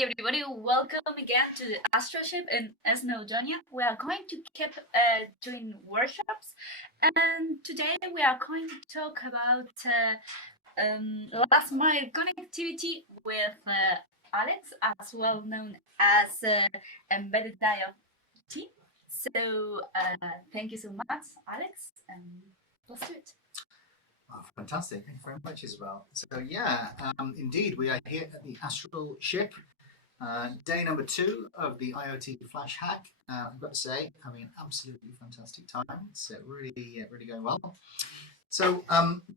Hi everybody, welcome again to the Astral ship in Snowdonia. We are going to keep doing workshops, and today we are going to talk about last mile connectivity with Alex, as well known as Embedded IoT. So thank you so much, Alex, and let's do it. Oh, fantastic. Thank you very much, Isabel. So yeah, indeed, we are here at the Astral ship, day number 2 of the IoT Flash Hack. I've got to say, having an absolutely fantastic time. It's really going well. So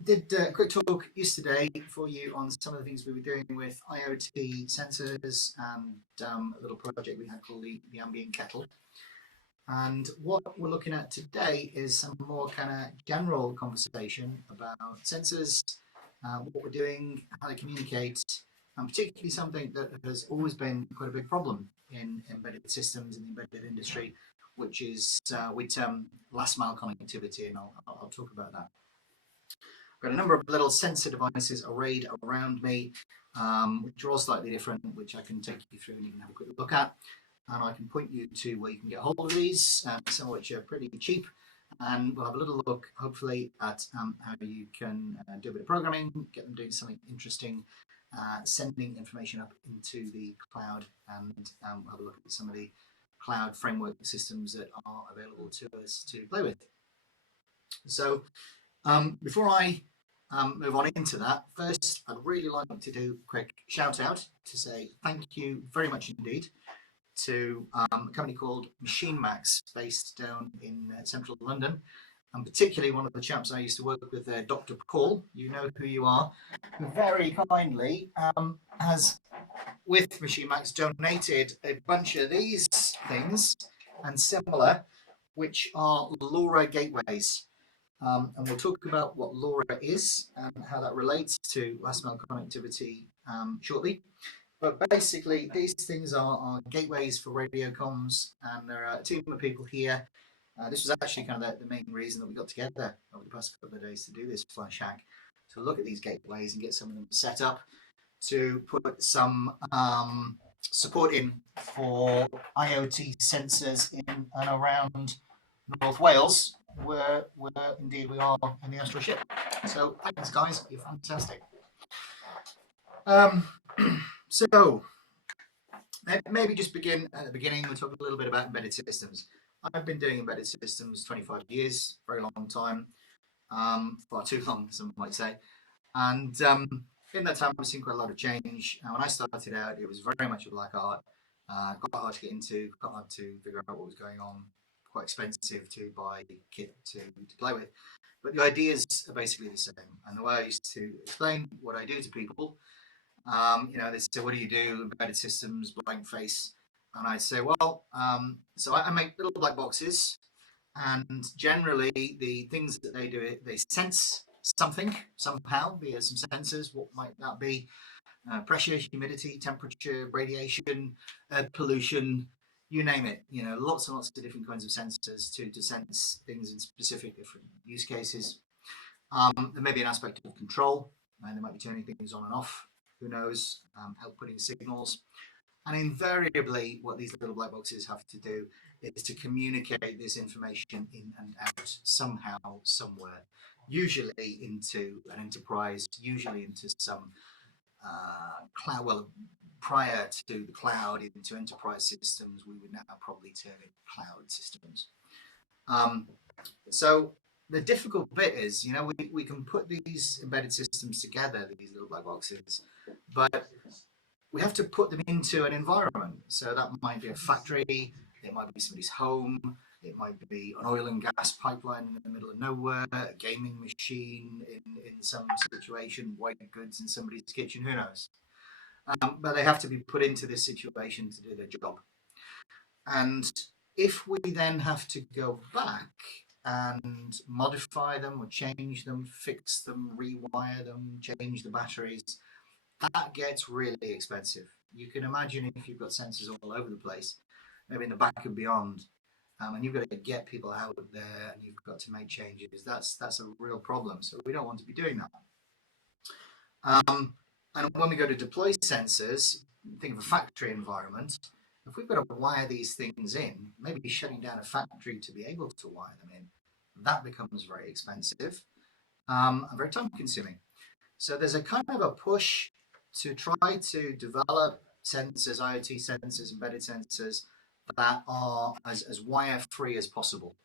did a quick talk yesterday for you on some of the things we were doing with IoT sensors and a little project we had called the ambient kettle. And what we're looking at today is some more kind of general conversation about sensors, what we're doing, how they communicate, and particularly something that has always been quite a big problem in embedded systems in the embedded industry, which is we term last mile connectivity, and I'll talk about that. I've got a number of little sensor devices arrayed around me, which are all slightly different, which I can take you through and you can have a quick look at. And I can point you to where you can get hold of these, some of which are pretty cheap. And we'll have a little look, hopefully, at how you can do a bit of programming, get them doing something interesting, sending information up into the cloud, and we'll have a look at some of the cloud framework systems that are available to us to play with. So before I move on into that, first, I'd really like to do a quick shout out to say thank you very much indeed to a company called Machine Max, based down in central London, and particularly one of the chaps I used to work with there, Dr. Paul, you know who you are, who very kindly has, with Machine Max, donated a bunch of these things and similar, which are LoRa gateways. And we'll talk about what LoRa is and how that relates to last mile connectivity shortly. But basically, these things are gateways for radio comms, and there are a team of people here. This was actually kind of the main reason that we got together over the past couple of days to do this flash hack, to look at these gateways and get some of them set up to put some support in for IoT sensors in and around North Wales, where indeed we are in the Astral ship. So thanks, guys, you're fantastic. So maybe just begin at the beginning. We'll talk a little bit about embedded systems. I've been doing embedded systems 25 years, very long time, far too long, some might say. And in that time, I've seen quite a lot of change. When I started out, it was very much a black art, quite hard to get into, quite hard to figure out what was going on, quite expensive to buy kit to play with. But the ideas are basically the same. And the way I used to explain what I do to people, they say, what do you do? Embedded systems, blank face. And I'd say, well, so I make little black boxes, and generally the things that they do, they sense something somehow via some sensors. What might that be? Pressure, humidity, temperature, radiation, pollution, you name it. Lots and lots of different kinds of sensors to sense things in specific different use cases. There may be an aspect of control, and they might be turning things on and off. Who knows, outputting signals. And invariably, what these little black boxes have to do is to communicate this information in and out somehow, somewhere, usually into an enterprise, usually into some cloud. Well, prior to the cloud, into enterprise systems, we would now probably term it cloud systems. So the difficult bit is, we can put these embedded systems together, these little black boxes, but we have to put them into an environment. So that might be a factory, it might be somebody's home, it might be an oil and gas pipeline in the middle of nowhere, a gaming machine in some situation, white goods in somebody's kitchen, who knows. But they have to be put into this situation to do their job. And if we then have to go back and modify them or change them, fix them, rewire them, change the batteries, that gets really expensive. You can imagine if you've got sensors all over the place, maybe in the back and beyond, and you've got to get people out there and you've got to make changes. That's a real problem. So we don't want to be doing that. And when we go to deploy sensors, think of a factory environment. If we've got to wire these things in, maybe shutting down a factory to be able to wire them in, that becomes very expensive and very time consuming. So there's a kind of a push to try to develop sensors, IoT sensors, embedded sensors that are as wire free as possible.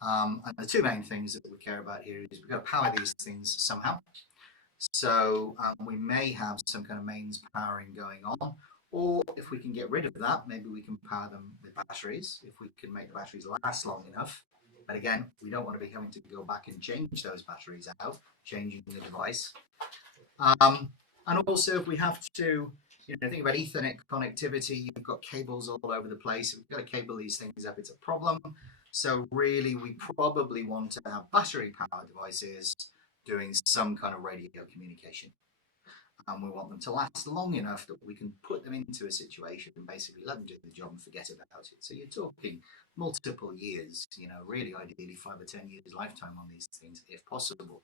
And the two main things that we care about here is we've got to power these things somehow. So we may have some kind of mains powering going on, or if we can get rid of that, maybe we can power them with batteries, if we can make the batteries last long enough. But again, we don't want to be having to go back and change those batteries out, changing the device. And also, if we have to, think about Ethernet connectivity, you've got cables all over the place. If we've got to cable these things up, it's a problem. So really, we probably want to have battery-powered devices doing some kind of radio communication. And we want them to last long enough that we can put them into a situation and basically let them do the job and forget about it. So you're talking multiple years, really ideally 5 or 10 years lifetime on these things if possible.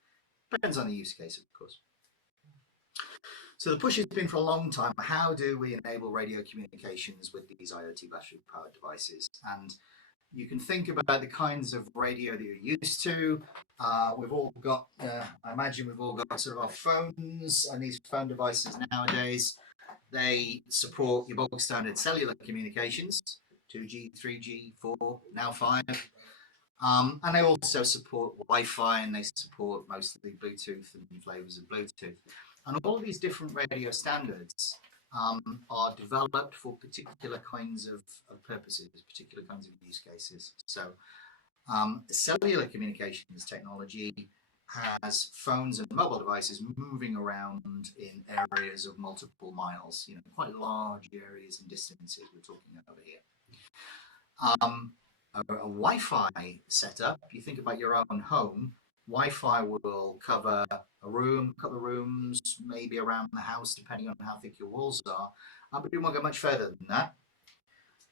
Depends on the use case, of course. So the push has been for a long time. How do we enable radio communications with these IoT battery-powered devices? And you can think about the kinds of radio that you're used to. We've all got, I imagine we've all got sort of our phones, and these phone devices nowadays, they support your bog standard cellular communications, 2G, 3G, 4, now 5. And they also support Wi-Fi, and they support mostly Bluetooth and flavors of Bluetooth. And all of these different radio standards are developed for particular kinds of purposes, particular kinds of use cases. So cellular communications technology has phones and mobile devices moving around in areas of multiple miles, quite large areas and distances we're talking over here. A Wi-Fi setup, you think about your own home, Wi-Fi will cover a room, a couple of rooms, maybe around the house, depending on how thick your walls are. But we won't go much further than that.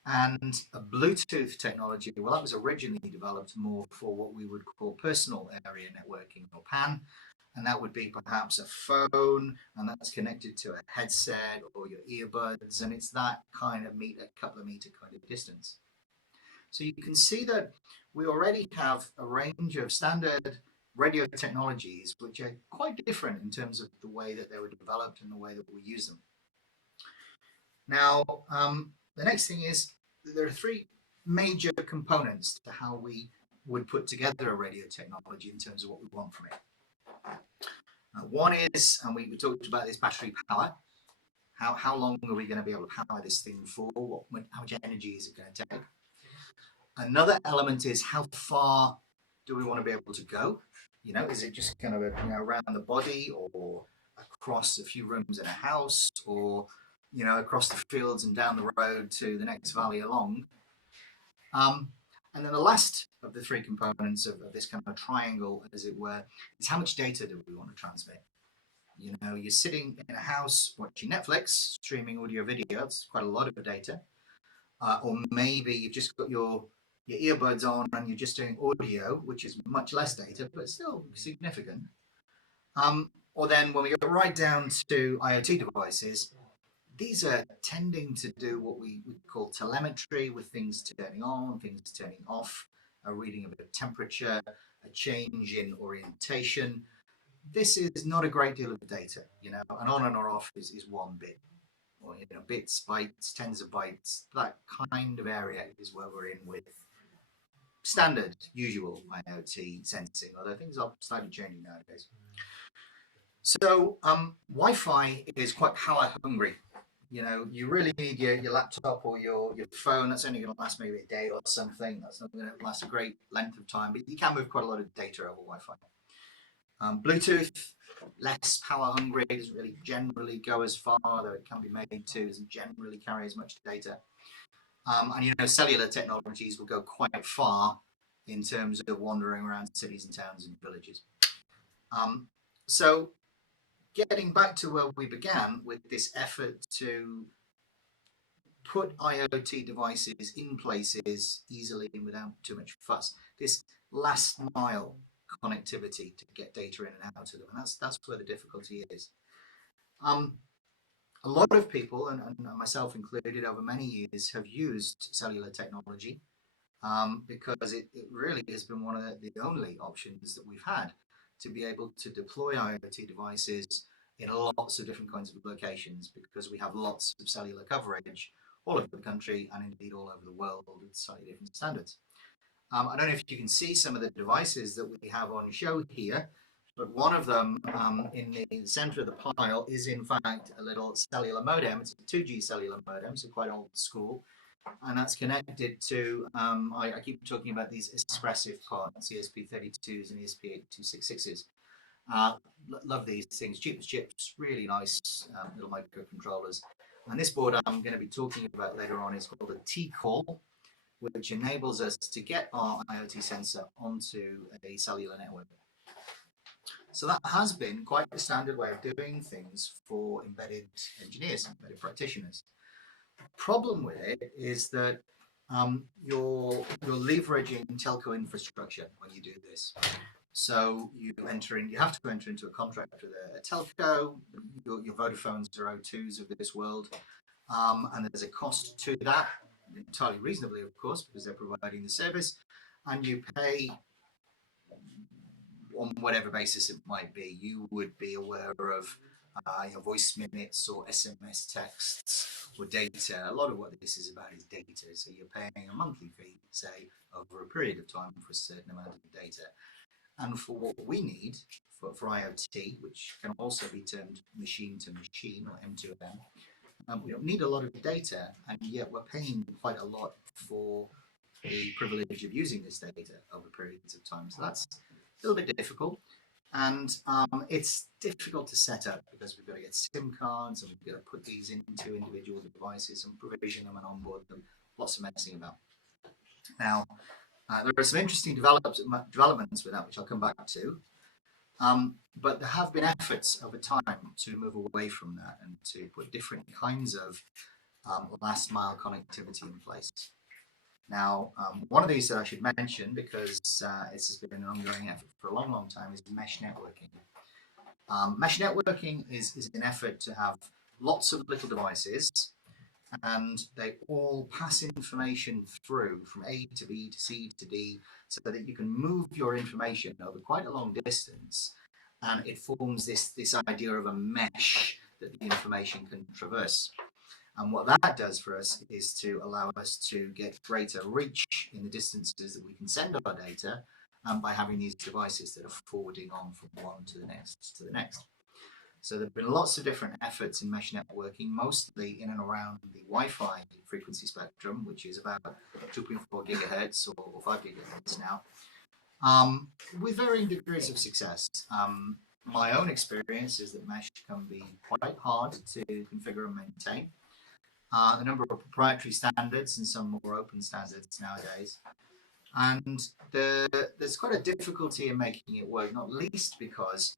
And a Bluetooth technology, well, that was originally developed more for what we would call personal area networking, or PAN. And that would be perhaps a phone, and that's connected to a headset or your earbuds. And it's that kind of couple of meter kind of distance. So you can see that we already have a range of standard radio technologies which are quite different in terms of the way that they were developed and the way that we use them. Now, the next thing is that there are three major components to how we would put together a radio technology in terms of what we want from it. One is, and we talked about this, battery power. How long are we going to be able to power this thing for? How much energy is it going to take? Another element is how far do we want to be able to go? Is it just kind of around the body, or across a few rooms in a house, or across the fields and down the road to the next valley along? And then the last of the three components of this kind of triangle, as it were, is how much data do we want to transmit? You're sitting in a house watching Netflix, streaming audio video. It's quite a lot of data. Or maybe you've just got your earbuds on and you're just doing audio, which is much less data, but still significant. Or then when we go right down to IoT devices, these are tending to do what we would call telemetry, with things turning on, things turning off, a reading of a temperature, a change in orientation. This is not a great deal of data, an on or off is 1 bit. Or bits, bytes, tens of bytes, that kind of area is where we're in with standard, usual IoT sensing, although things are slightly changing nowadays. So Wi-Fi is quite power hungry. You really need your laptop or your phone. That's only going to last maybe a day or something. That's not going to last a great length of time, but you can move quite a lot of data over Wi-Fi. Bluetooth, less power hungry, doesn't really generally go as far, though it can be made to, doesn't generally carry as much data. And cellular technologies will go quite far in terms of wandering around cities and towns and villages. So getting back to where we began with this effort to put IoT devices in places easily and without too much fuss, this last mile connectivity to get data in and out of them, and that's where the difficulty is. A lot of people, and myself included, over many years have used cellular technology because it really has been one of the only options that we've had to be able to deploy IoT devices in lots of different kinds of locations, because we have lots of cellular coverage all over the country and indeed all over the world with slightly different standards. I don't know if you can see some of the devices that we have on show here, but one of them in the center of the pile is in fact a little cellular modem. It's a 2G cellular modem, so quite old school. And that's connected to, I keep talking about these expressive parts, ESP32s and ESP8266s. Love these things, cheap as chips, really nice little microcontrollers. And this board I'm going to be talking about later on is called a T-Call, which enables us to get our IoT sensor onto a cellular network. So that has been quite the standard way of doing things for embedded engineers, embedded practitioners. The problem with it is that you're leveraging telco infrastructure when you do this. So you have to enter into a contract with a telco, your Vodafones or O2s of this world, and there's a cost to that, entirely reasonably, of course, because they're providing the service, and you pay on whatever basis it might be. You would be aware of your voice minutes or SMS texts or data. A lot of what this is about is data. So you're paying a monthly fee, say, over a period of time for a certain amount of data. And for what we need for IoT, which can also be termed machine to machine or M2M, we don't need a lot of data, and yet we're paying quite a lot for the privilege of using this data over periods of time. So that's a little bit difficult, and it's difficult to set up because we've got to get SIM cards and we've got to put these into individual devices and provision them and onboard them. Lots of messing about. Now, there are some interesting developments with that, which I'll come back to. But there have been efforts over time to move away from that and to put different kinds of last mile connectivity in place. Now, one of these that I should mention, because it's been an ongoing effort for a long, long time, is mesh networking. Mesh networking is an effort to have lots of little devices, and they all pass information through from A to B to C to D, so that you can move your information over quite a long distance, and it forms this idea of a mesh that the information can traverse. And what that does for us is to allow us to get greater reach in the distances that we can send our data, by having these devices that are forwarding on from one to the next to the next. So there have been lots of different efforts in mesh networking, mostly in and around the Wi-Fi frequency spectrum, which is about 2.4 gigahertz or 5 gigahertz now, with varying degrees of success. My own experience is that mesh can be quite hard to configure and maintain. A number of proprietary standards and some more open standards nowadays. And there's quite a difficulty in making it work, not least because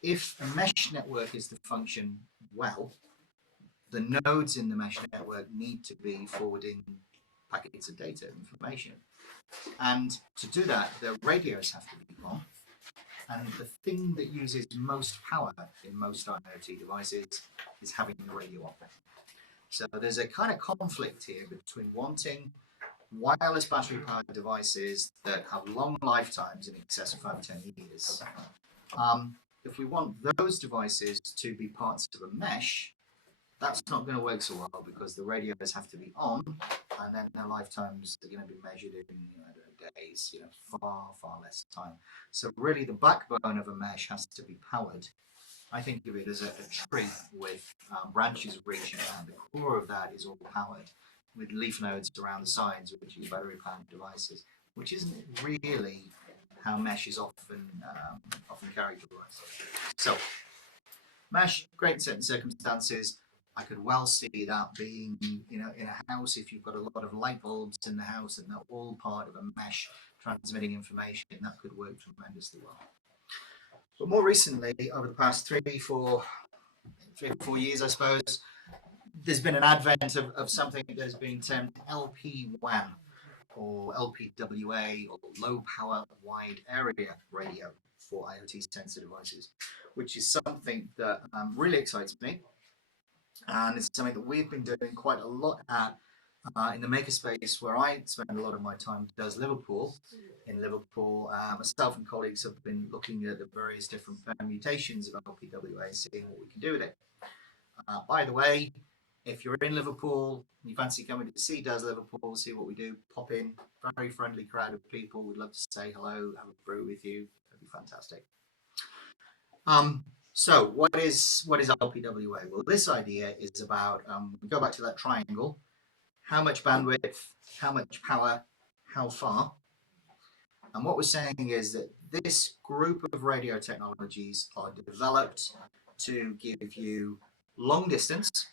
if a mesh network is to function well, the nodes in the mesh network need to be forwarding packets of data, information. And to do that, the radios have to be on. And the thing that uses most power in most IoT devices is having the radio on. So there's a kind of conflict here between wanting wireless battery powered devices that have long lifetimes in excess of 5-10 years. If we want those devices to be parts of a mesh, that's not going to work so well because the radios have to be on, and then their lifetimes are going to be measured in days, far less time. So really the backbone of a mesh has to be powered. I think of it as a tree with branches reaching out. The core of that is all powered with leaf nodes around the sides, which are battery powered devices, which isn't really how mesh is often characterized. So mesh, great in certain circumstances. I could well see that being, in a house, if you've got a lot of light bulbs in the house and they're all part of a mesh transmitting information, that could work tremendously well. But more recently, over the past 3 or 4 years, I suppose, there's been an advent of something that has been termed LPWAN or LPWA or low power wide area radio for IoT sensor devices, which is something that really excites me. And it's something that we've been doing quite a lot at in the makerspace where I spend a lot of my time, does Liverpool. In Liverpool, myself and colleagues have been looking at the various different permutations of LPWA and seeing what we can do with it. By the way, if you're in Liverpool, and you fancy coming to see Does Liverpool, see what we do, pop in. Very friendly crowd of people. We'd love to say hello, have a brew with you. That'd be fantastic. So what is LPWA? Well, this idea is about, we go back to that triangle. How much bandwidth, how much power, how far? And what we're saying is that this group of radio technologies are developed to give you long distance,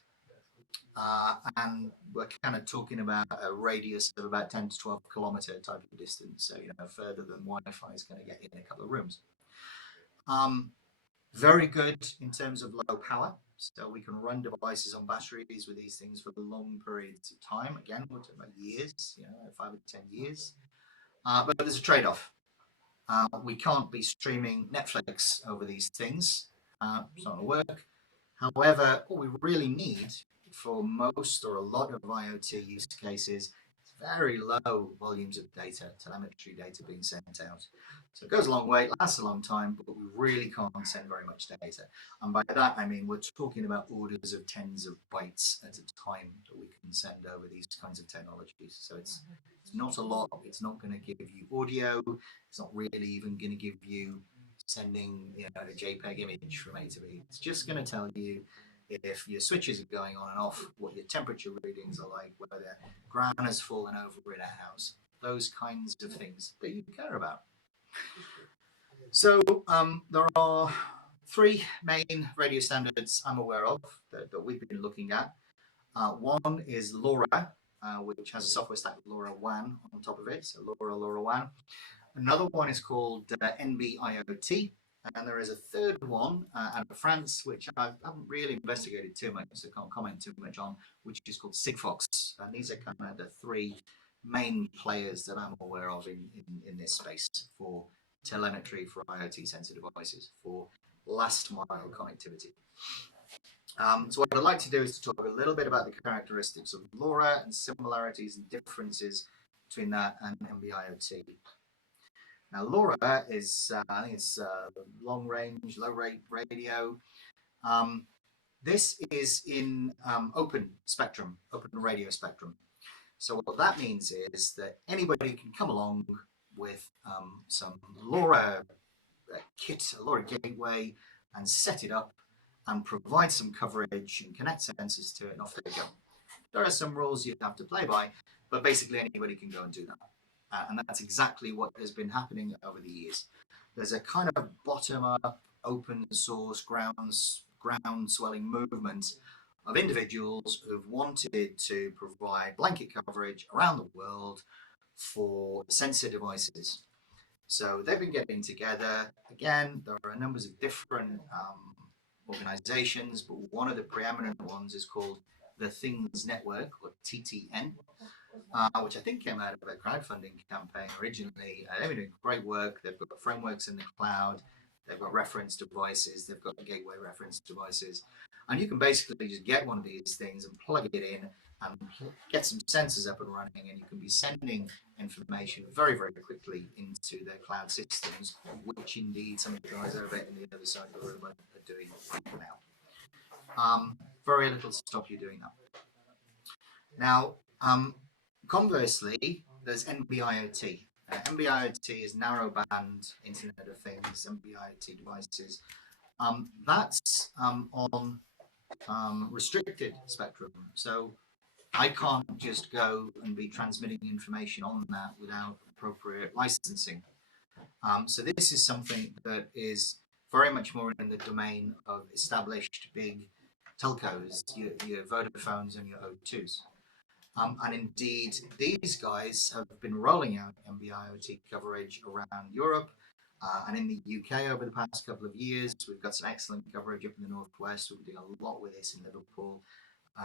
and we're kind of talking about a radius of about 10 to 12 kilometer type of distance. So, further than Wi-Fi is going to get in a couple of rooms. Very good in terms of low power. So we can run devices on batteries with these things for long periods of time. Again, we're talking about years, 5 or 10 years. But there's a trade-off. We can't be streaming Netflix over these things. It's not going to work. However, what we really need for most or a lot of IoT use cases is very low volumes of data, telemetry data being sent out. So it goes a long way, it lasts a long time, but we really can't send very much data. And by that, I mean, we're talking about orders of tens of bytes at a time that we can send over these kinds of technologies. So it's not a lot. It's not going to give you audio. It's not really even going to give you sending a JPEG image from A to B. It's just going to tell you if your switches are going on and off, what your temperature readings are like, whether ground has fallen over in a house, those kinds of things that you care about. So there are 3 main radio standards I'm aware of that we've been looking at. One is LoRa, which has a software stack with LoRa WAN on top of it, so LoRa WAN. Another one is called NB-IoT, and there is a third one out of France, which I haven't really investigated too much, so can't comment too much on, which is called Sigfox. And these are kind of the 3 main players that I'm aware of in this space for telemetry for IoT sensor devices, for last mile connectivity. So what I'd like to do is to talk a little bit about the characteristics of LoRa and similarities and differences between that and NB-IoT. Now, LoRa is, I think it's long range, low rate radio. This is in open spectrum, open radio spectrum. So what that means is that anybody can come along with some LoRa kit, a LoRa gateway, and set it up and provide some coverage and connect sensors to it, and off they go. There are some rules you have to play by, but basically anybody can go and do that. And that's exactly what has been happening over the years. There's a kind of bottom-up, open source, ground-swelling movement of individuals who've wanted to provide blanket coverage around the world for sensor devices. So they've been getting together. Again, there are numbers of different organizations, but one of the preeminent ones is called the Things Network, or TTN, which I think came out of a crowdfunding campaign originally. They've been doing great work. They've got frameworks in the cloud. They've got reference devices. They've got gateway reference devices. And you can basically just get one of these things and plug it in and get some sensors up and running, and you can be sending information very, very quickly into their cloud systems, which indeed some of the guys over in the other side of the room are doing now. Very little to stop you doing that. Now, conversely, there's NB-IoT. NB-IoT is narrowband Internet of Things, NB-IoT devices. That's on restricted spectrum. So I can't just go and be transmitting information on that without appropriate licensing. So this is something that is very much more in the domain of established big telcos, your Vodafones and your O2s. And indeed, these guys have been rolling out NB-IoT coverage around Europe and in the UK over the past couple of years. We've got some excellent coverage up in the northwest. We've been doing a lot with this in Liverpool,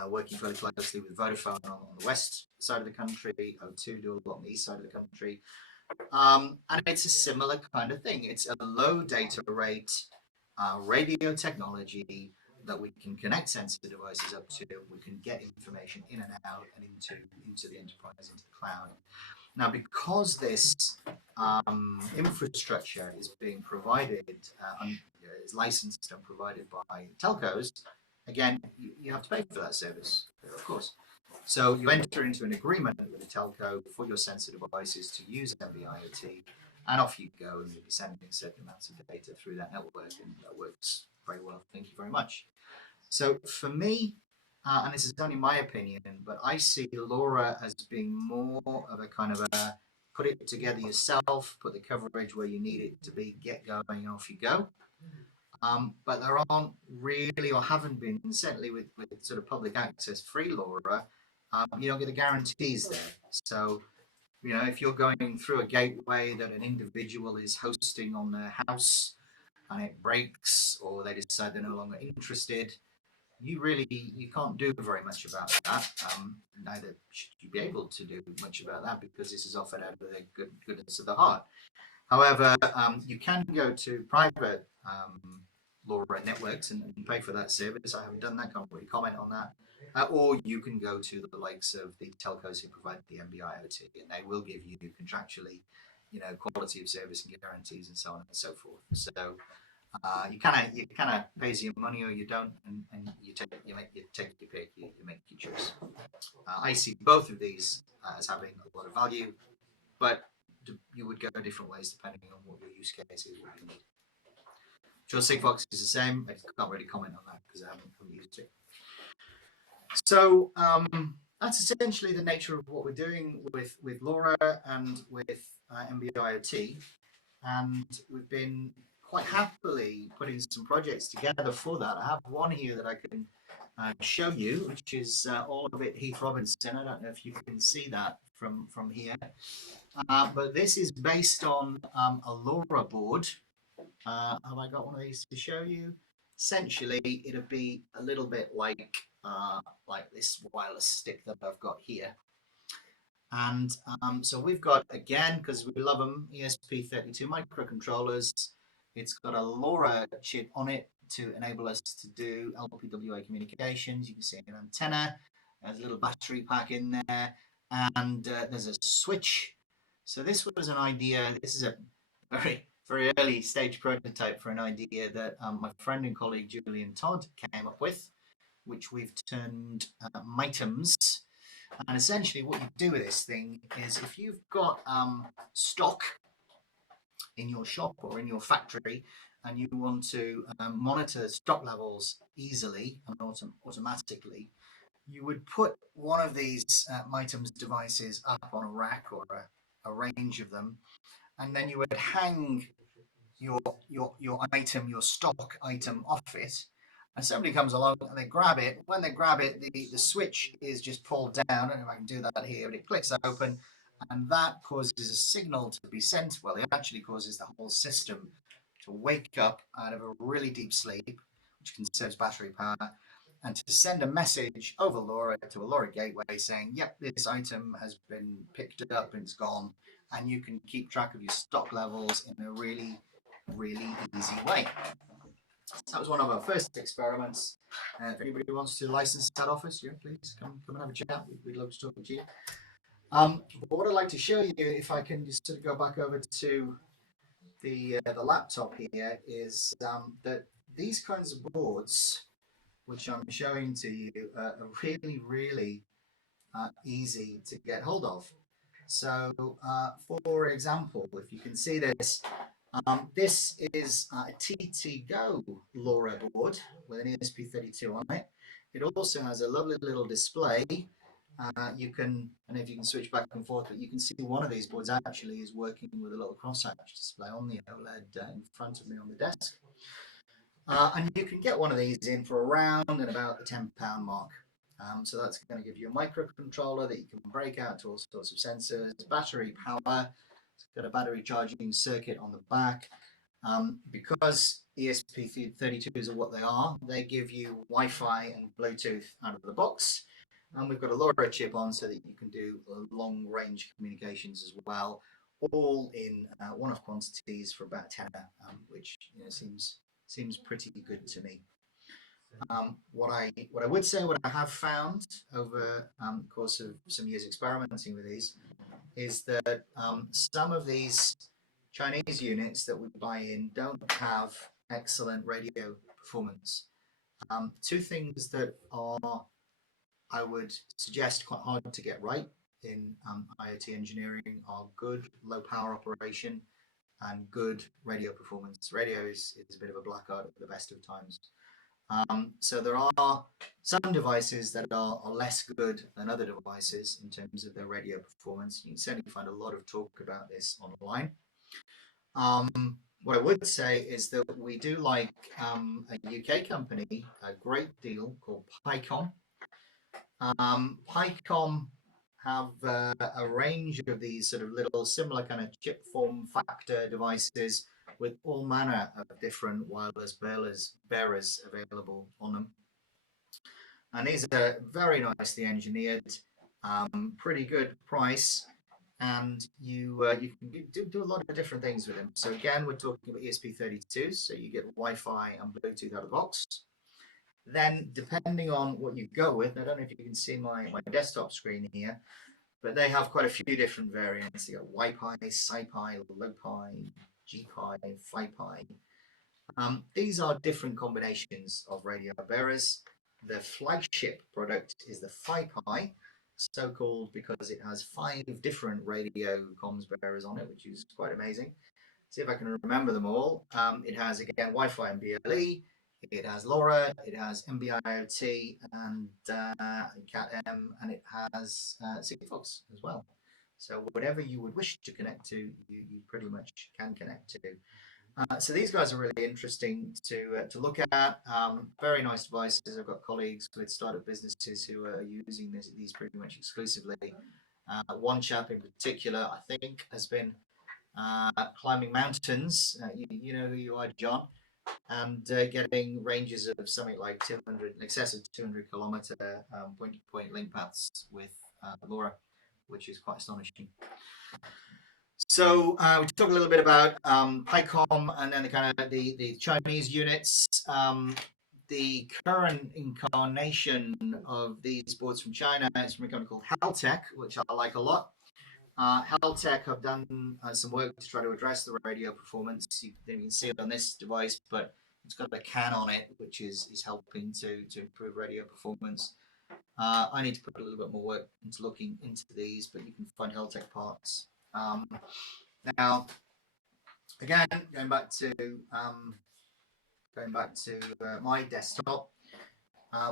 working very closely with Vodafone on the west side of the country. O2 do a lot on the east side of the country. And it's a similar kind of thing. It's a low data rate radio technology that we can connect sensor devices up to, we can get information in and out and into the enterprise, into the cloud. Now, because this infrastructure is being provided, is licensed and provided by telcos, again, you have to pay for that service, of course. So you enter into an agreement with the telco for your sensor devices to use NB-IoT, and off you go, and you'll be sending certain amounts of data through that network, and that works very well. Thank you very much. So for me, and this is only my opinion, but I see LoRa as being more of a kind of a put it together yourself, put the coverage where you need it to be, get going, and off you go. But there aren't really, or haven't been, certainly with sort of public access free LoRa, you don't get the guarantees there. So, you know, if you're going through a gateway that an individual is hosting on their house and it breaks, or they decide they're no longer interested, you can't do very much about that. Neither should you be able to do much about that, because this is offered out of the goodness of the heart. However, you can go to private LoRa networks and pay for that service. I haven't done that, can't really comment on that. Or you can go to the likes of the telcos who provide the NB-IoT, and they will give you contractually, you know, quality of service and guarantees and so on and so forth. So you kind of pays your money or you don't, and you take your pick, you make your choice. I see both of these as having a lot of value, but you would go different ways depending on what your use case is, what you need. Sure, Sigfox is the same. I can't really comment on that because I haven't used it. So that's essentially the nature of what we're doing with LoRa and with NB-IoT, and we've been quite happily putting some projects together for that. I have one here that I can show you, which is all of it Heath Robinson. I don't know if you can see that from here, but this is based on a LoRa board. Have I got one of these to show you? Essentially, it'll be a little bit like this wireless stick that I've got here. And so we've got, again, because we love them, ESP32 microcontrollers. It's got a LoRa chip on it to enable us to do LPWA communications. You can see an antenna. There's a little battery pack in there, and there's a switch. So this was an idea. This is a very early stage prototype for an idea that my friend and colleague Julian Todd came up with, which we've termed MITEMs. And essentially what you do with this thing is, if you've got stock in your shop or in your factory and you want to monitor stock levels easily and automatically, you would put one of these MITEMs devices up on a rack or a range of them, and then you would hang your item, your stock item off it, and somebody comes along and they grab it. When they grab it, the switch is just pulled down. I don't know if I can do that here, but it clicks open, and that causes a signal to be sent. Well, it actually causes the whole system to wake up out of a really deep sleep, which conserves battery power, and to send a message over LoRa to a LoRa gateway saying, yep, this item has been picked up and it's gone, and you can keep track of your stock levels in a really easy way. So that was one of our first experiments. If anybody wants to license that office, yeah, please come and have a chat. We'd love to talk to you. But what I'd like to show you, if I can just sort of go back over to the laptop here, is that these kinds of boards, which I'm showing to you, are really easy to get hold of. So, for example, if you can see this, this is a TT-Go LoRa board with an ESP32 on it. It also has a lovely little display. You can, and if you can switch back and forth, but you can see one of these boards actually is working with a little cross-hatch display on the OLED in front of me on the desk. And you can get one of these in for around and about the £10 mark. So that's going to give you a microcontroller that you can break out to all sorts of sensors, battery power. It's got a battery charging circuit on the back. Because ESP32s are what they are, they give you Wi-Fi and Bluetooth out of the box. And we've got a LoRa chip on so that you can do long-range communications as well, all in one-off quantities for about £10, which seems pretty good to me. What I would say, what I have found over the course of some years experimenting with these, is that some of these Chinese units that we buy in don't have excellent radio performance. Two things that are, I would suggest, quite hard to get right in IoT engineering are good low power operation and good radio performance. Radio is a bit of a black art at the best of times. So there are some devices that are less good than other devices in terms of their radio performance. You can certainly find a lot of talk about this online. What I would say is that we do like a UK company a great deal called PiCom. PiCom have a range of these sort of little similar kind of chip form factor devices with all manner of different wireless bearers available on them. And these are very nicely engineered, pretty good price, and you can do a lot of different things with them. So again, we're talking about ESP32, so you get Wi-Fi and Bluetooth out of the box. Then, depending on what you go with, I don't know if you can see my desktop screen here, but they have quite a few different variants. You got Wi-Fi, Sci-Pi, Low-Pi, G-Pi, Fi-Pi. These are different combinations of radio bearers. The flagship product is the Fi-Pi, so called because it has 5 different radio comms bearers on it, which is quite amazing. See if I can remember them all. It has, again, Wi-Fi and BLE. It has LoRa, it has NB-IoT and Cat-M, and it has Sigfox as well. So whatever you would wish to connect to, you pretty much can connect to. So these guys are really interesting to look at. Very nice devices. I've got colleagues with startup businesses who are using these pretty much exclusively. One chap in particular, I think, has been climbing mountains. You know who you are, John, and getting ranges of something like 200, in excess of 200 kilometer point-to-point link paths with LoRa, which is quite astonishing. So we talked a little bit about PiCom and then the Chinese units. The current incarnation of these boards from China is from a company called Haltech, which I like a lot. Haltech have done some work to try to address the radio performance. You can see it on this device, but it's got a can on it, which is helping to improve radio performance. I need to put a little bit more work into looking into these, but you can find Haltech parts. Now, again, going back to my desktop,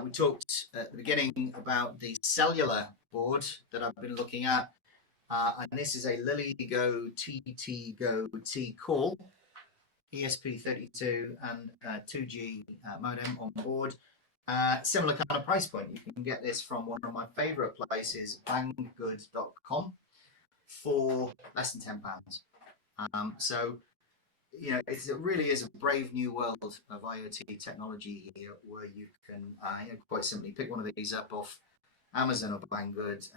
we talked at the beginning about the cellular board that I've been looking at, and this is a LilyGo TT-Go T-Call, ESP32 and 2G modem on board. Similar kind of price point. You can get this from one of my favorite places, banggood.com, for less than £10. So, you know, it really is a brave new world of IoT technology here, where you can quite simply pick one of these up off Amazon or Banggood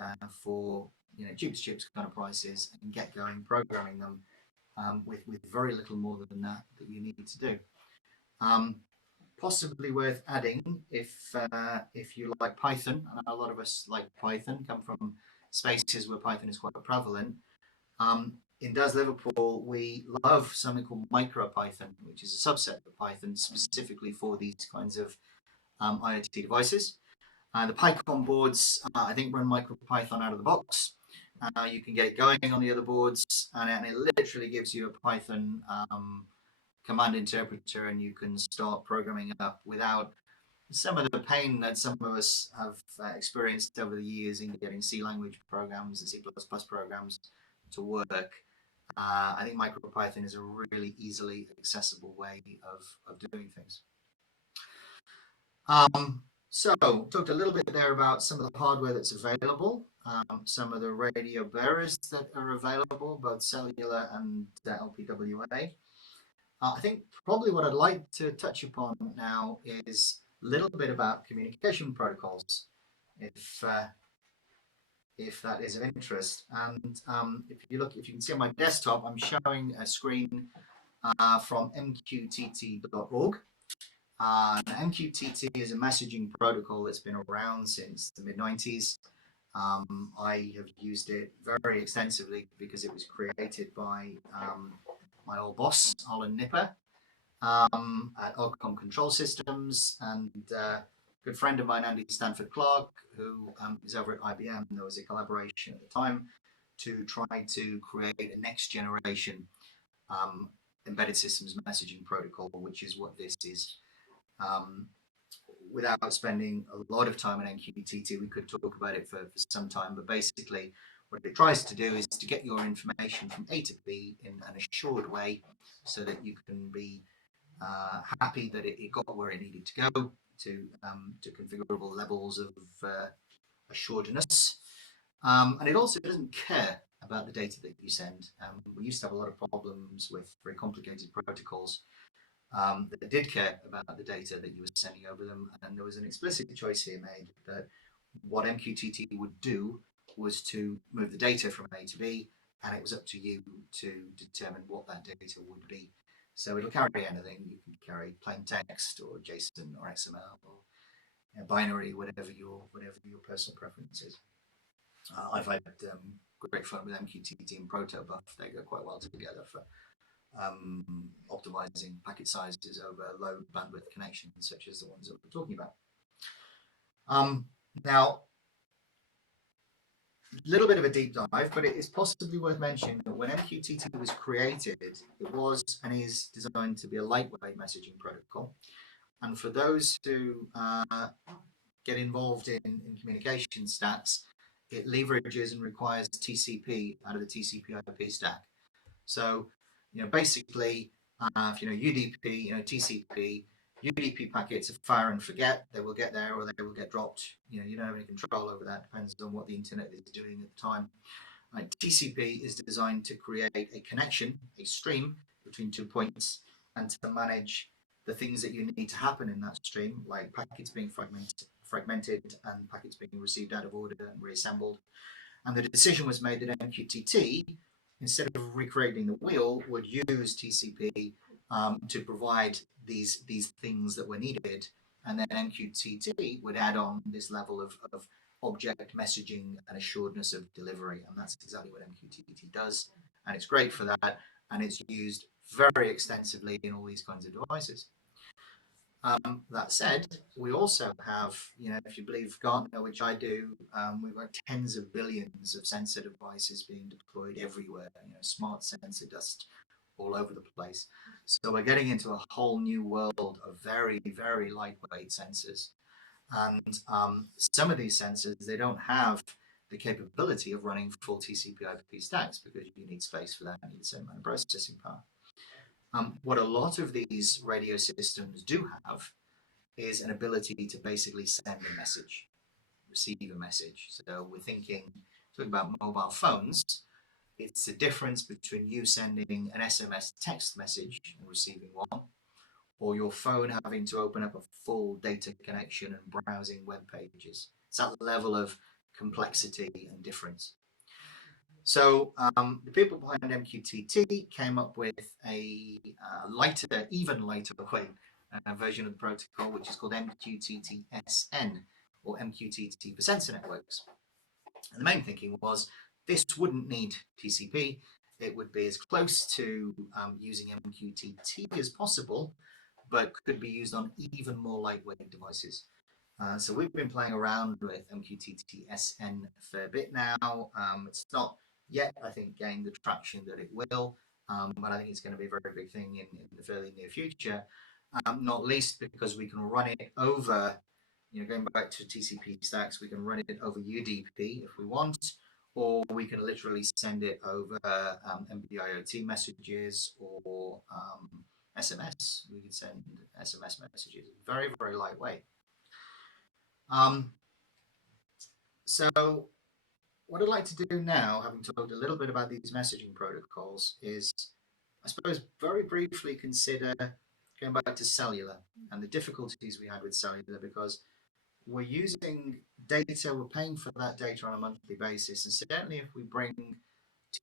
for cheap chips kind of prices and get going programming them with very little more than that you need to do. Possibly worth adding if you like Python, and a lot of us like Python, come from spaces where Python is quite prevalent. In DAS Liverpool, we love something called MicroPython, which is a subset of Python specifically for these kinds of IoT devices. The PyCom boards, I think, run MicroPython out of the box. You can get it going on the other boards, and it literally gives you a Python command interpreter, and you can start programming up without some of the pain that some of us have experienced over the years in getting C language programs and C++ programs to work. I think MicroPython is a really easily accessible way of doing things. So talked a little bit there about some of the hardware that's available, some of the radio bearers that are available, both cellular and LPWA. I think probably what I'd like to touch upon now is a little bit about communication protocols, if that is of interest. And if you can see on my desktop, I'm showing a screen from mqtt.org. MQTT is a messaging protocol that's been around since the mid-90s. I have used it very extensively because it was created by my old boss, Holland Nipper, at Ogcom Control Systems, and a good friend of mine, Andy Stanford Clark, who is over at IBM. There was a collaboration at the time to try to create a next generation embedded systems messaging protocol, which is what this is. Without spending a lot of time on MQTT, we could talk about it for some time, but basically what it tries to do is to get your information from A to B in an assured way so that you can be happy that it got where it needed to go to configurable levels of assuredness. And it also doesn't care about the data that you send. We used to have a lot of problems with very complicated protocols that did care about the data that you were sending over them. And there was an explicit choice here made that what MQTT would do was to move the data from A to B, and it was up to you to determine what that data would be. So it'll carry anything. You can carry plain text or JSON or XML or binary, whatever your personal preference is. I've had great fun with MQTT and Protobuf. They go quite well together for optimizing packet sizes over low bandwidth connections, such as the ones that we're talking about. Now, a little bit of a deep dive, but it is possibly worth mentioning that when MQTT was created, it was and is designed to be a lightweight messaging protocol. And for those who get involved in communication stacks, it leverages and requires TCP out of the TCP/IP stack. So, basically, if UDP, TCP, UDP packets are fire and forget. They will get there or they will get dropped. You don't have any control over that. Depends on what the internet is doing at the time. TCP is designed to create a connection, a stream between 2 points, and to manage the things that you need to happen in that stream, like packets being fragmented and packets being received out of order and reassembled. And the decision was made that MQTT, instead of recreating the wheel, would use TCP to provide these things that were needed, and then MQTT would add on this level of object messaging and assuredness of delivery, and that's exactly what MQTT does, and it's great for that, and it's used very extensively in all these kinds of devices. That said, we also have, if you believe Gartner, which I do, we've got tens of billions of sensor devices being deployed everywhere, smart sensor dust all over the place. So we're getting into a whole new world of very, very lightweight sensors. And some of these sensors, they don't have the capability of running full TCP/IP stacks because you need space for that, you need a certain amount of processing power. What a lot of these radio systems do have is an ability to basically send a message, receive a message. So we're talking about mobile phones. It's the difference between you sending an SMS text message and receiving one, or your phone having to open up a full data connection and browsing web pages. It's that level of complexity and difference. So the people behind MQTT came up with a even lighter weight version of the protocol, which is called MQTT-SN, or MQTT for sensor networks. And the main thinking was this wouldn't need TCP. It would be as close to using MQTT as possible, but could be used on even more lightweight devices. So we've been playing around with MQTT-SN for a bit now. It's not yet, I think, gained the traction that it will, but I think it's going to be a very big thing in the fairly near future, not least because we can run it over, going back to TCP stacks, we can run it over UDP if we want, or we can literally send it over NB-IoT messages or SMS. We can send SMS messages. Very, very lightweight. So what I'd like to do now, having talked a little bit about these messaging protocols, is I suppose very briefly consider going back to cellular and the difficulties we had with cellular, because we're using data, we're paying for that data on a monthly basis, and certainly if we bring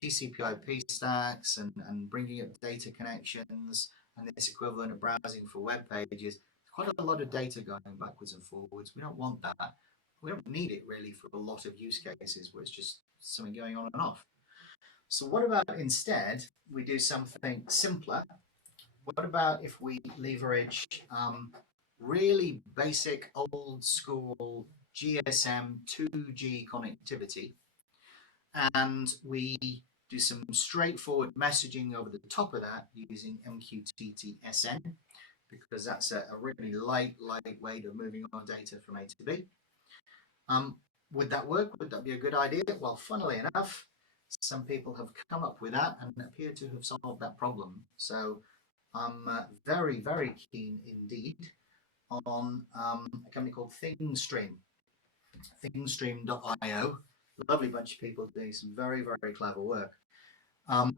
TCP/IP stacks and bringing up data connections and this equivalent of browsing for web pages, quite a lot of data going backwards and forwards. We don't want that. We don't need it really for a lot of use cases where it's just something going on and off. So what about instead we do something simpler? What about if we leverage really basic old school GSM 2G connectivity, and we do some straightforward messaging over the top of that using MQTT-SN, because that's a really light way of moving our data from A to B. Would that work? Would that be a good idea? Well, funnily enough, some people have come up with that and appear to have solved that problem. So I'm very, very keen indeed on a company called ThingStream, thingstream.io. Lovely bunch of people doing some very, very clever work. Now,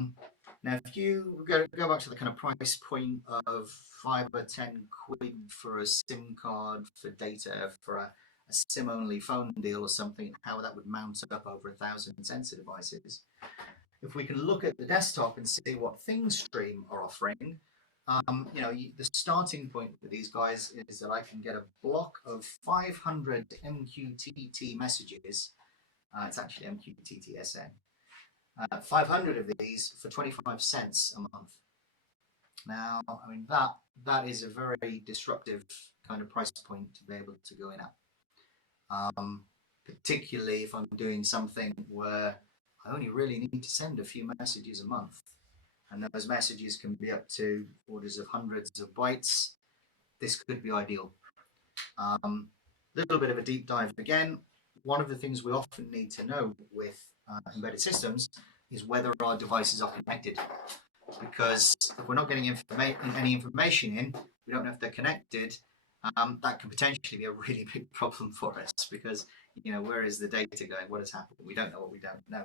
if you go back to the kind of price point of 5 or 10 quid for a SIM card for data for a SIM-only phone deal or something, how that would mount up over 1,000 sensor devices. If we can look at the desktop and see what ThingStream are offering, the starting point with these guys is that I can get a block of 500 MQTT messages. It's actually MQTT-SN. 500 of these for 25 cents a month. Now, I mean, that is a very disruptive kind of price point to be able to go in at. Particularly if I'm doing something where I only really need to send a few messages a month. And those messages can be up to orders of hundreds of bytes. This could be ideal. Little bit of a deep dive again. One of the things we often need to know with embedded systems is whether our devices are connected. Because if we're not getting any information in, we don't know if they're connected. That can potentially be a really big problem for us, because where is the data going? What has happened? We don't know what we don't know.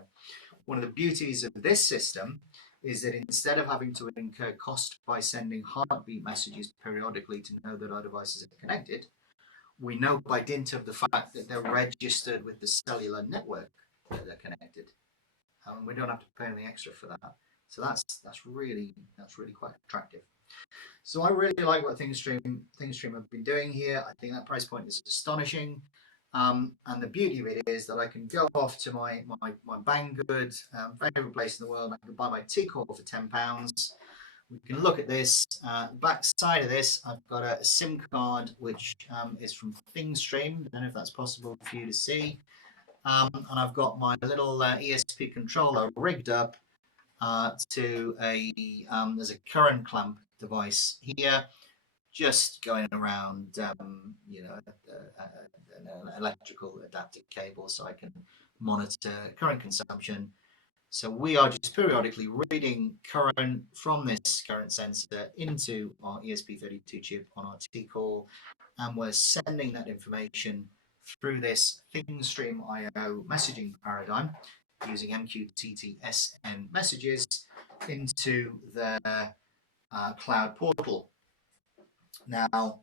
One of the beauties of this system is that instead of having to incur cost by sending heartbeat messages periodically to know that our devices are connected, we know by dint of the fact that they're registered with the cellular network that they're connected. And we don't have to pay anything extra for that. So that's really quite attractive. So I really like what ThingStream have been doing here. I think that price point is astonishing. And the beauty of it is that I can go off to my Banggood favorite place in the world. I can buy my T-Core for £10. We can look at this. Back side of this, I've got a SIM card which is from ThingStream. I don't know if that's possible for you to see. And I've got my little ESP controller rigged up to there's a current clamp device here, just going around, an electrical adapter cable, so I can monitor current consumption. So we are just periodically reading current from this current sensor into our ESP32 chip on our T-Core, and we're sending that information through this ThingStream IO messaging paradigm using MQTT-SN messages into the cloud portal. Now,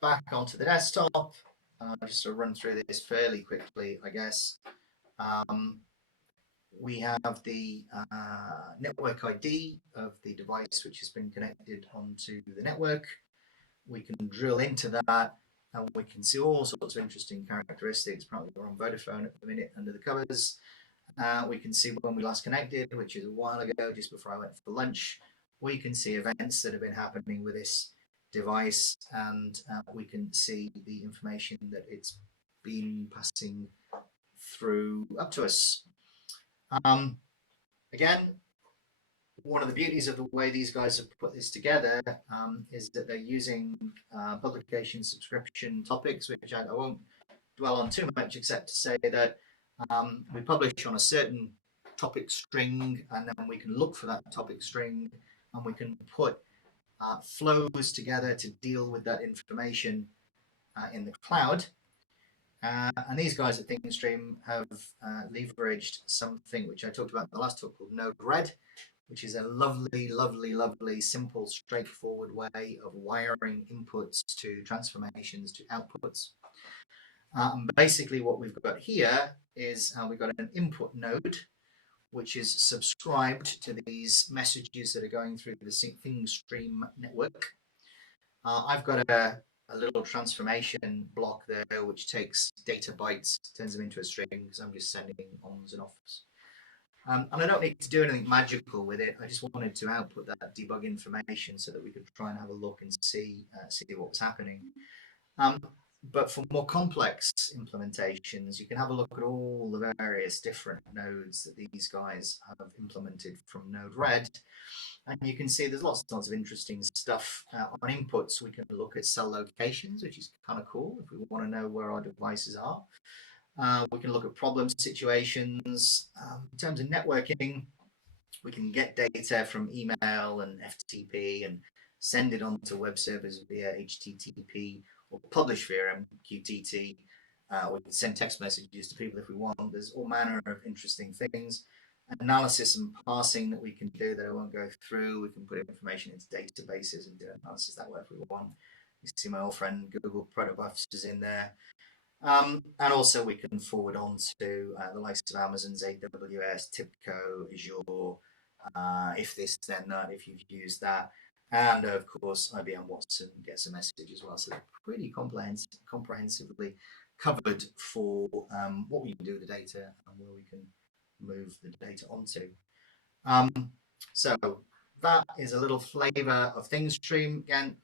back onto the desktop, just to run through this fairly quickly, I guess. We have the network ID of the device which has been connected onto the network. We can drill into that and we can see all sorts of interesting characteristics. Probably we're on Vodafone at the minute under the covers. We can see when we last connected, which is a while ago, just before I went for lunch. We can see events that have been happening with this device, and we can see the information that it's been passing through up to us. Again, one of the beauties of the way these guys have put this together is that they're using publication subscription topics, which I won't dwell on too much, except to say that we publish on a certain topic string, and then we can look for that topic string, and we can put flows together to deal with that information in the cloud. And these guys at ThingStream have leveraged something which I talked about in the last talk called Node-RED, which is a lovely, simple, straightforward way of wiring inputs to transformations to outputs. And basically what we've got here is we've got an input node which is subscribed to these messages that are going through the ThingStream network. I've got a little transformation block there which takes data bytes, turns them into a string because I'm just sending ons and offs. And I don't need to do anything magical with it. I just wanted to output that debug information so that we could try and have a look and see what was happening. But for more complex implementations, you can have a look at all the various different nodes that these guys have implemented from Node Red. And you can see there's lots and lots of interesting stuff on inputs. We can look at cell locations, which is kind of cool if we want to know where our devices are. We can look at problem situations. In terms of networking, we can get data from email and FTP and send it onto web servers via HTTP or publish via MQTT. We can send text messages to people if we want. There's all manner of interesting things. Analysis and parsing that we can do that I won't go through. We can put information into databases and do analysis that way if we want. You see my old friend Google Protobufs is in there. And also we can forward on to the likes of Amazon's AWS, TIBCO, Azure, if this then that, if you've used that. And of course, IBM Watson gets a message as well. So they're pretty comprehensively covered for what we can do with the data and where we can move the data onto. So that is a little flavor of ThingStream. Again,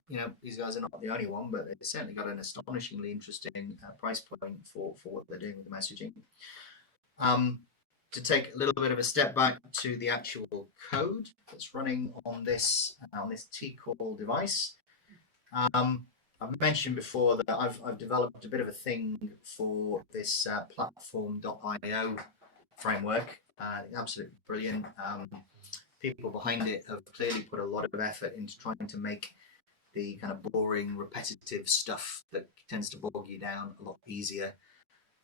these guys are not the only one, but they've certainly got an astonishingly interesting price point for what they're doing with the messaging. To take a little bit of a step back to the actual code that's running on this T-Call device. I've mentioned before that I've developed a bit of a thing for this platform.io framework. Absolutely brilliant. People behind it have clearly put a lot of effort into trying to make the kind of boring, repetitive stuff that tends to bog you down a lot easier.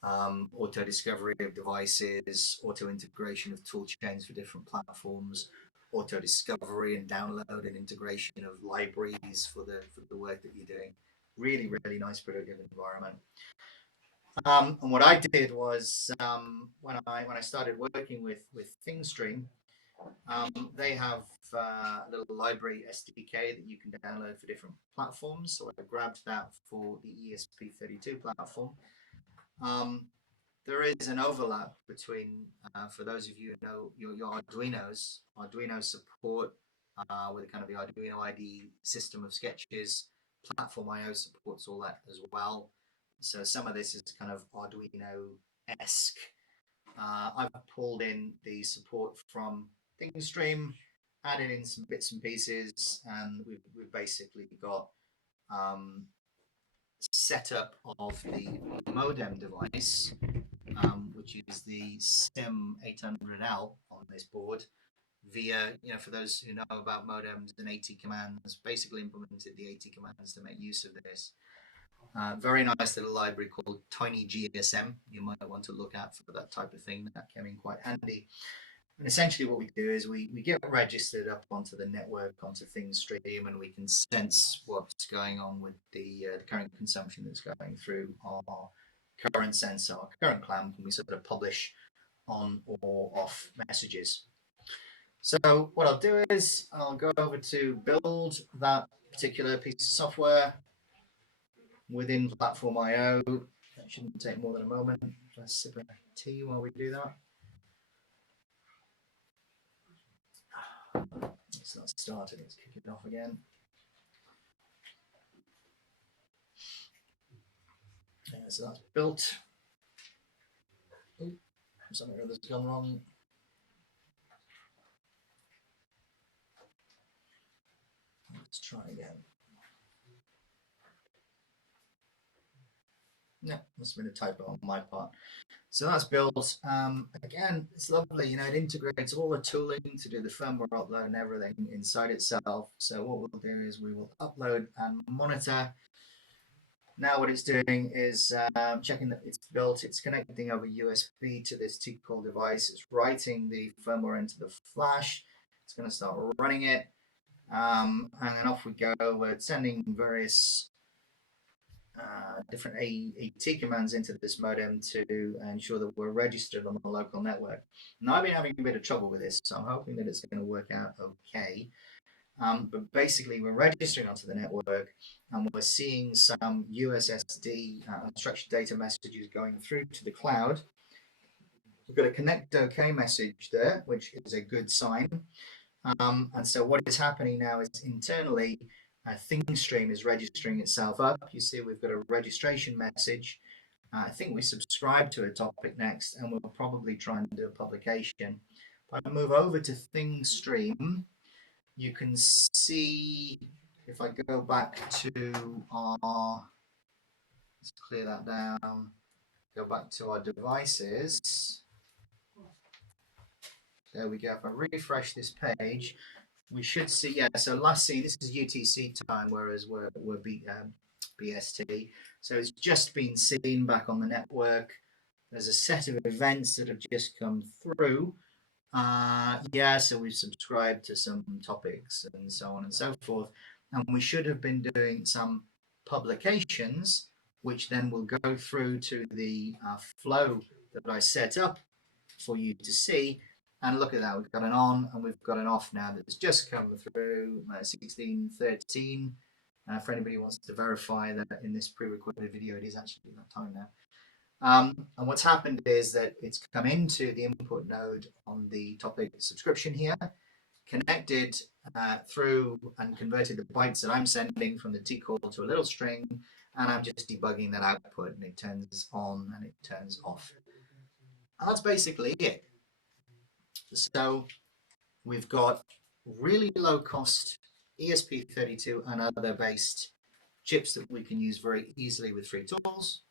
Auto discovery of devices, auto integration of tool chains for different platforms, auto discovery and download and integration of libraries for the work that you're doing. Really, really nice productive environment. And what I did was when I started working with ThingStream, they have a little library SDK that you can download for different platforms. So I grabbed that for the ESP32 platform. There is an overlap between, for those of you who know your Arduinos, Arduino support with kind of the Arduino ID system of sketches. Platform IO supports all that as well. So some of this is kind of Arduino-esque. I've pulled in the support from ThingStream, added in some bits and pieces, and we've basically got setup of the modem device, which is the SIM 800L on this board, via, for those who know about modems and AT commands, basically implemented the AT commands to make use of this. Very nice little library called TinyGSM. You might want to look at for that type of thing. That came in quite handy. And essentially what we do is we get registered up onto the network, onto ThingStream, and we can sense what's going on with the current consumption that's going through our current sensor, our current clamp, and we sort of publish on or off messages. So what I'll do is I'll go over to build that particular piece of software within Platform IO. That shouldn't take more than a moment. Let's sip a tea while we do that. It's not started, let's kick it off again. Yeah, so that's built. Oh, something or other's gone wrong. Let's try again. No, must have been a typo on my part. So that's built. Again, it's lovely. It integrates all the tooling to do the firmware upload and everything inside itself. So what we'll do is we will upload and monitor. Now what it's doing is checking that it's built. It's connecting over USB to this T-Call device. It's writing the firmware into the flash. It's going to start running it. And then off we go. We're sending various different AT commands into this modem to ensure that we're registered on the local network. Now I've been having a bit of trouble with this, so I'm hoping that it's going to work out okay. But basically, we're registering onto the network, and we're seeing some USSD unstructured data messages going through to the cloud. We've got a connect OK message there, which is a good sign. And so what is happening now is internally, ThingStream is registering itself up. You see we've got a registration message. I think we subscribe to a topic next, and we'll probably try and do a publication. If I move over to ThingStream, you can see, if I go back to our, let's clear that down, go back to our devices. There we go. If I refresh this page, we should see, yeah, so last seen, this is UTC time, whereas we're BST. So it's just been seen back on the network. There's a set of events that have just come through. Yeah, so we've subscribed to some topics and so on and so forth. And we should have been doing some publications, which then will go through to the flow that I set up for you to see. And look at that, we've got an on and we've got an off now that's just come through 16:13. For anybody who wants to verify that in this pre-recorded video, it is actually that time now. And what's happened is that it's come into the input node on the topic subscription here, connected through and converted the bytes that I'm sending from the T call to a little string, and I'm just debugging that output, and it turns on and it turns off. And that's basically it. So we've got really low cost ESP32 and other based chips that we can use very easily with free tools.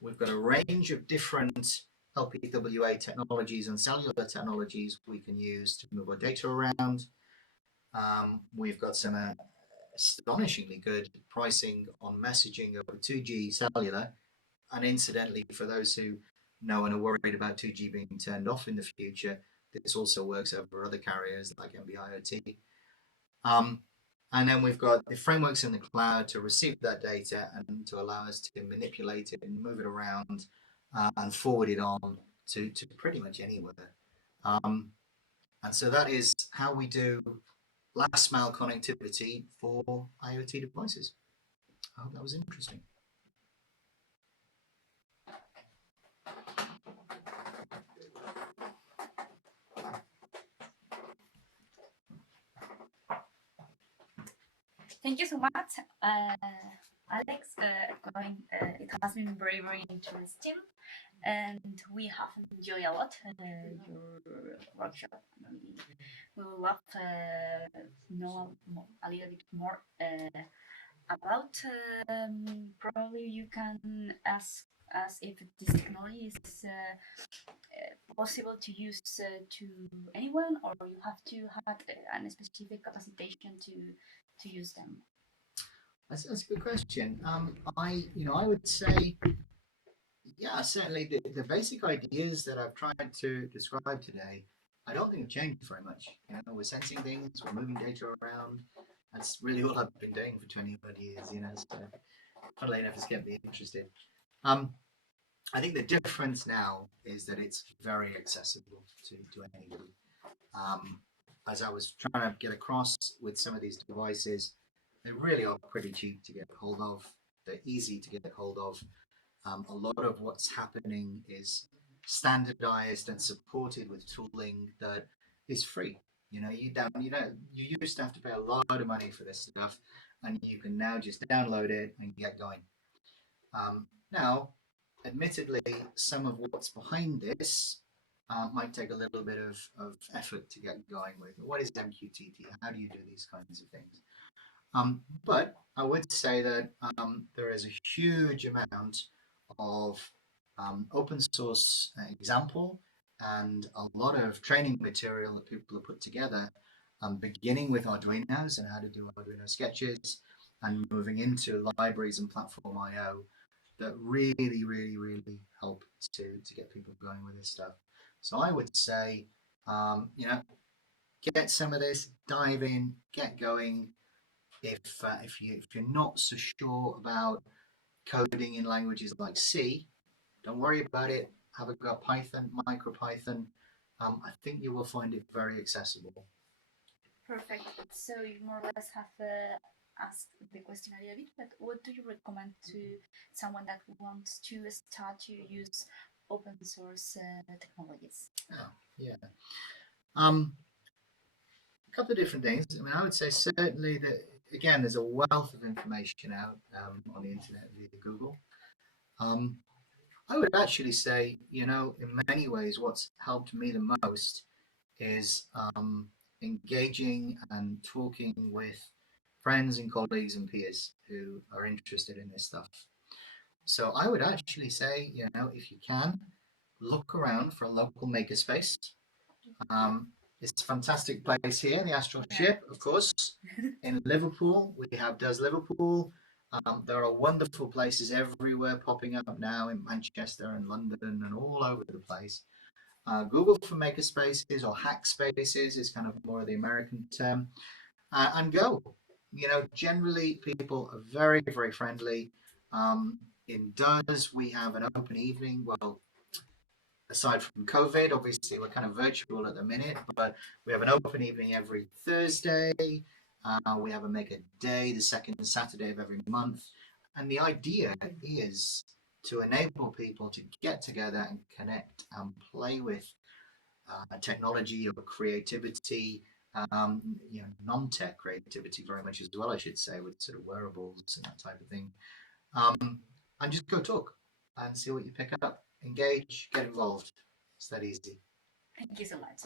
We've got a range of different LPWA technologies and cellular technologies we can use to move our data around. We've got some astonishingly good pricing on messaging over 2G cellular. And incidentally, for those who know and are worried about 2G being turned off in the future, this also works over other carriers like NB-IoT. And then we've got the frameworks in the cloud to receive that data and to allow us to manipulate it and move it around and forward it on to pretty much anywhere. And so that is how we do last mile connectivity for IoT devices. I hope that was interesting. Thank you so much, Alex. It has been very, very interesting, and we have enjoyed a lot your workshop. We would love to know a little bit more about. Probably you can ask us if this technology is possible to use to anyone, or you have to have a specific capacitation to use them. That's a good question. I would say, yeah, certainly the basic ideas that I've tried to describe today, I don't think have changed very much. We're sensing things, we're moving data around. That's really all I've been doing for 20 odd years. So funnily enough, it's kept me interested. I think the difference now is that it's very accessible to anybody. As I was trying to get across with some of these devices, they really are pretty cheap to get hold of. They're easy to get hold of. A lot of what's happening is standardized and supported with tooling that is free. You used to have to pay a lot of money for this stuff, and you can now just download it and get going. Now, admittedly, some of what's behind this might take a little bit of effort to get going with. What is MQTT? How do you do these kinds of things? But I would say that there is a huge amount of open source example and a lot of training material that people have put together, beginning with Arduinos and how to do Arduino sketches and moving into libraries and platform IO that really, really, really help to get people going with this stuff. So I would say, get some of this, dive in, get going. If you're not so sure about coding in languages like C, don't worry about it. Have a go at Python, MicroPython. I think you will find it very accessible. Perfect. So you more or less have asked the question a little bit, but what do you recommend to someone that wants to start to use open source technologies? Oh, yeah. A couple of different things. I mean, I would say certainly that again, there's a wealth of information out on the internet via Google. Um, I would actually say, in many ways, what's helped me the most is engaging and talking with friends and colleagues and peers who are interested in this stuff. So I would actually say, if you can, look around for a local makerspace. It's a fantastic place here, the Astral ship, of course. In Liverpool, we have Does Liverpool. There are wonderful places everywhere popping up now in Manchester and London and all over the place. Google for makerspaces or hack spaces is kind of more of the American term. And go. Generally people are very, very friendly. In Does, we have an open evening. Well, aside from COVID, obviously we're kind of virtual at the minute, but we have an open evening every Thursday. We have a Maker Day, the second Saturday of every month. And the idea is to enable people to get together and connect and play with technology or creativity, non-tech creativity very much as well, I should say, with sort of wearables and that type of thing. And just go talk and see what you pick up. Engage, get involved. It's that easy. Thank you so much.